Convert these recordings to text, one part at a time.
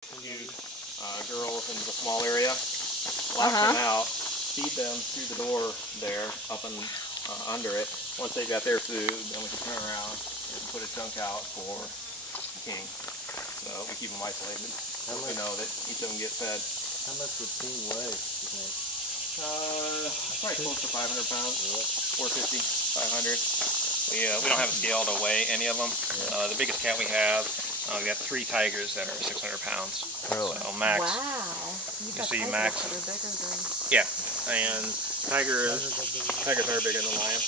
Feed girls into the small area, lock them out, feed them through the door there, up and under it. Once they got their food, then we can turn around and put a chunk out for the king. So we keep them isolated. We know that each of them get fed. How much would king weigh, you think? Probably close to 500 pounds, 450, 500. We don't have a scale to weigh any of them. The biggest cat we have, we got 3 tigers that are 600 pounds. Really? So Max. Wow. You see Max. That are bigger than... Yeah, and tigers are bigger than lions.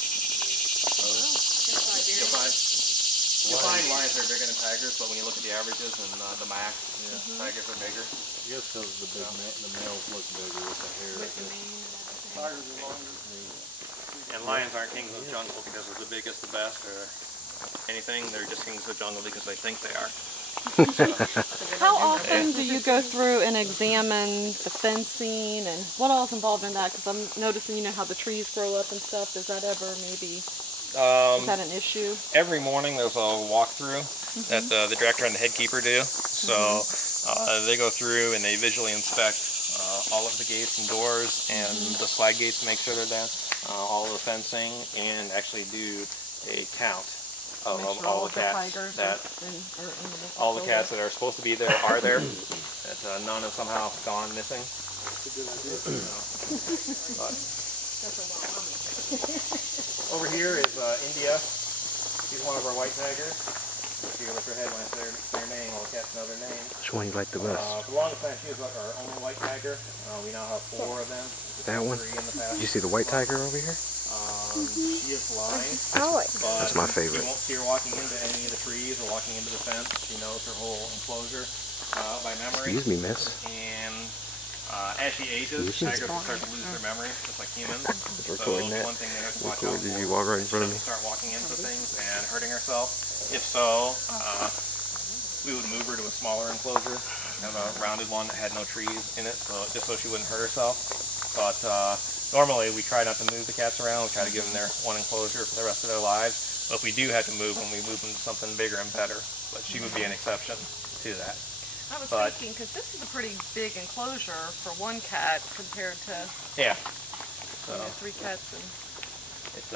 You'll find lions are bigger than tigers, but when you look at the averages and the max, tigers are bigger. I guess because the males look bigger with the hair. With the mane and everything. Tigers are longer. And lions aren't kings of the jungle because they're the biggest, the best, or anything. They're just kings of the jungle because they think they are. How often do you go through and examine the fencing, and what all is involved in that? Because I'm noticing, you know, how the trees grow up and stuff. Does that ever maybe, is that an issue? Every morning there's a walkthrough that the director and the head keeper do. So they go through and they visually inspect all of the gates and doors and the slide gates to make sure they're there, all of the fencing, and actually do a count of all the cats that all the cats that are supposed to be there are there. That none have somehow gone missing. That's a good idea. Over here is India. She's one of our white tigers. She lifts her head when I say their name. All the cats know their name. Which one you like the best? For the longest time, she was our only white tiger. We now have 4 of them. That one? Did you see the white tiger over here? She is blind. That's my favorite. You won't see her walking into any of the trees or walking into the fence. She knows her whole enclosure by memory. Excuse me, miss. And as she ages, tigers will start to lose their memory, just like humans. So one thing they have to watch out for. Did you walk right in front of me? Start walking into things and hurting herself. If so, we would move her to a smaller enclosure, have a rounded one that had no trees in it, so just so she wouldn't hurt herself. But normally we try not to move the cats around. We try to give them their one enclosure for the rest of their lives. But if we do have to move them, we move them to something bigger and better. But she would be an exception to that. I was thinking, because this is a pretty big enclosure for one cat compared to 3 cats. And it's